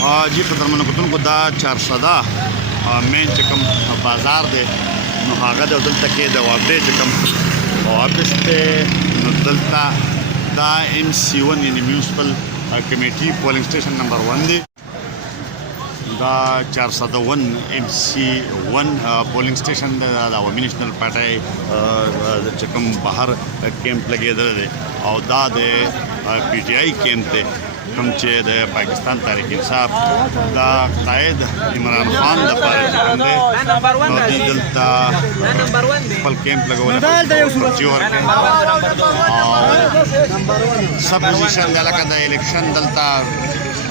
جی قدرمنو کتونکو دا 400 مین چې کوم بازار دی نو هغه د دلته کې د وابډې چې کوم آفس دی نو دلته دا MC1 یعنې میونسپل کمیټي پولینګ سټیشن نمبر 1 دی دا 401 MC1 پولینګ سټیشن د عوامي نیشنل پارټۍ چې کوم بهر کیمپ لګېدلی دی او دا د PTI کیمپ دی کوم چې د پاکستان تحریک انصاف دا قائد عمران خان د پاره چې کوم دی نو دلته خپل کیمپ لګولی پرچي ورکړي او سب پوزیشن دی لکه د الیکشن دلته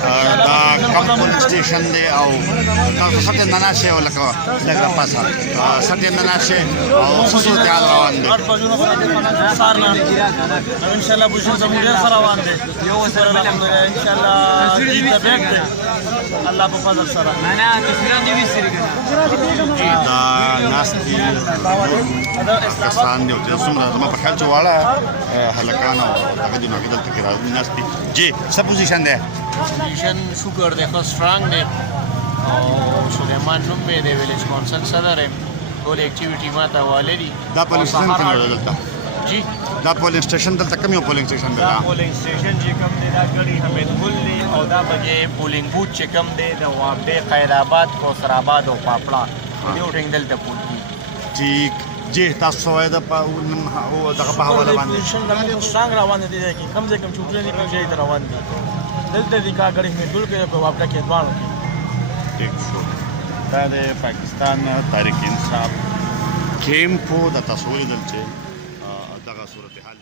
دا کم پولینګ سټیشن دی او تاسو سټ نه شئ او لکه لږ پاسه سټ نه شئ او څه صورتحال روان دی ان شاء الله پوزیشن زموږ سره روان دی یو سره الحمدلله ان شاء الله دې تبعک دی الله په فضل سره نه کثیران دی وسری دا ناس دي کسان دی او څومره زما په خیال چې واړه هلکان او هغه دي نو دلته کې راځي ناس دي جی څه پوزیشن دی پوزیشن شکر دی خو سترانګ دی او سلیمان نوم مې دی ویلیج کونسل صدر یم ټول اکټیویټي ما ته حواله دي دا پولینګ سټیشن کوم دی دلته جی دا پولینګ سټیشن دلته کوم یو پولینګ سټیشن دی دا پولینګ سټیشن چې کوم دی دا ګړی حمید ګل دی او دا بګې پولینګ بوت چې کوم دی د وابډې خیرآباد کوثرآباد او پاپړا دې وټینګ دلته پول کی ټیک جی تاسو وایي دا او دغه په حواله باندې څنګه روان دي چې کم سے کم چوټلې نه کوي ځای روان دي دلته د کاګړې مې ټول کې په وابډه کې دوانو ټیک شو دا د پاکستان تحریک انصاف کیمپ د تصویر دل چې دغه صورتحال